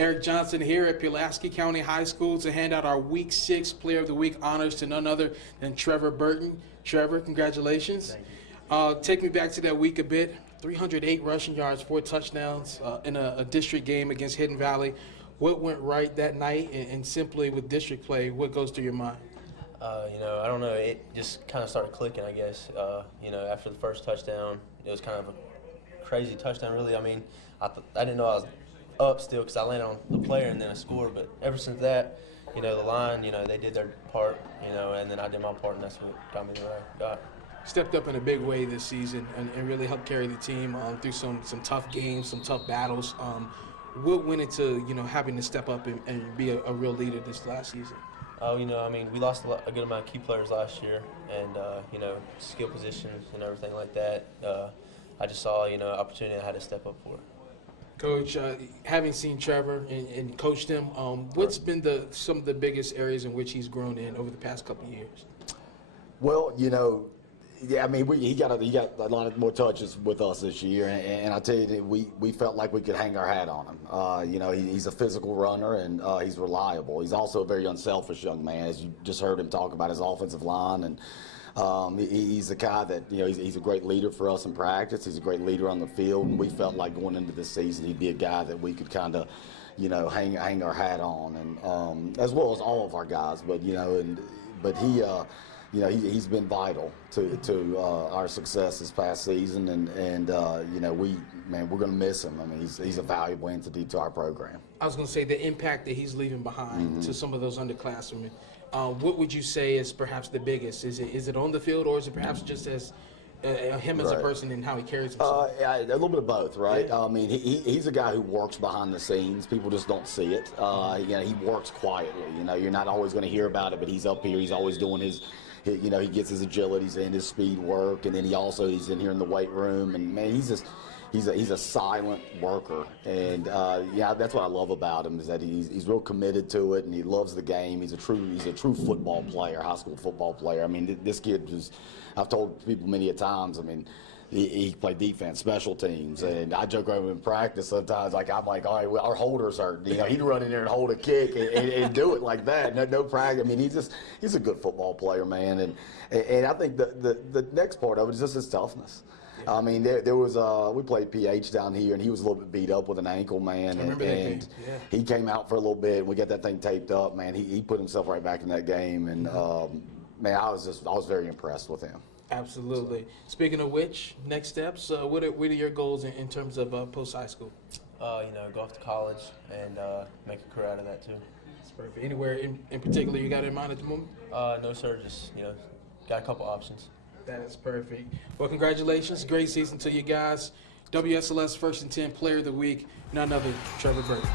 Eric Johnson here at Pulaski County High School to hand out our Week 6 Player of the Week honors to none other than Trevor Burton. Trevor, congratulations. Thank you. Take me back to that week a bit. 308 rushing yards, 4 touchdowns in a district game against Hidden Valley. What went right that night, and simply with district play, what goes through your mind? I don't know. It just kind of started clicking, I guess. After the first touchdown, it was kind of a crazy touchdown, really. I mean, I didn't know I was up still because I landed on the player and then I scored. But ever since that, the line, they did their part, and then I did my part, and that's what got me the way I got. Stepped up in a big way this season and really helped carry the team through some tough games, some tough battles. What went into having to step up and be a real leader this last season? We lost a good amount of key players last year, and skill positions and everything like that. I just saw opportunity I had to step up for it. Coach, having seen Trevor and coached him, what's been some of the biggest areas in which he's grown in over the past couple of years? Well, yeah, I mean, he got a lot of more touches with us this year, and I tell you that we felt like we could hang our hat on him. He's a physical runner, and he's reliable. He's also a very unselfish young man, as you just heard him talk about his offensive line, and he's a guy that he's a great leader for us in practice. He's a great leader on the field, and we felt like going into this season he'd be a guy that we could kind of hang our hat on, and as well as all of our guys. But he's been vital to our success this past season, and we're going to miss him. I mean, he's a valuable entity to our program. I was going to say the impact that he's leaving behind to some of those underclassmen. What would you say is perhaps the biggest? Is it on the field, or is it perhaps just as him as a person and how he carries himself? A little bit of both, right? Yeah. I mean, he's a guy who works behind the scenes. People just don't see it. He works quietly. You're not always going to hear about it, but he's up here. He's always doing his. He gets his agilities and his speed work, and then he's in here in the weight room, and man, he's a silent worker, and that's what I love about him, is that he's real committed to it, and he loves the game. He's a true football player, high school football player. I mean, this kid I've told people many a times, I mean, he played defense, special teams, and I joke around in practice sometimes. I'm like, all right, well, our holders are, he'd run in there and hold a kick and do it like that. No practice. I mean, he's a good football player, man. And I think the next part of it is just his toughness. Yeah. I mean, there was we played PH down here, and he was a little bit beat up with an ankle, man. And he came out for a little bit, and we got that thing taped up, man. He put himself right back in that game, and man, I was very impressed with him. Absolutely. Speaking of which, next steps, what are your goals in terms of post-high school? Go off to college and make a career out of that too. That's perfect. Anywhere in particular you got in mind at the moment? No, sir. Just, got a couple options. That is perfect. Well, congratulations. Great season to you guys. WSLS First and 10 Player of the Week, none other Trevor Burton.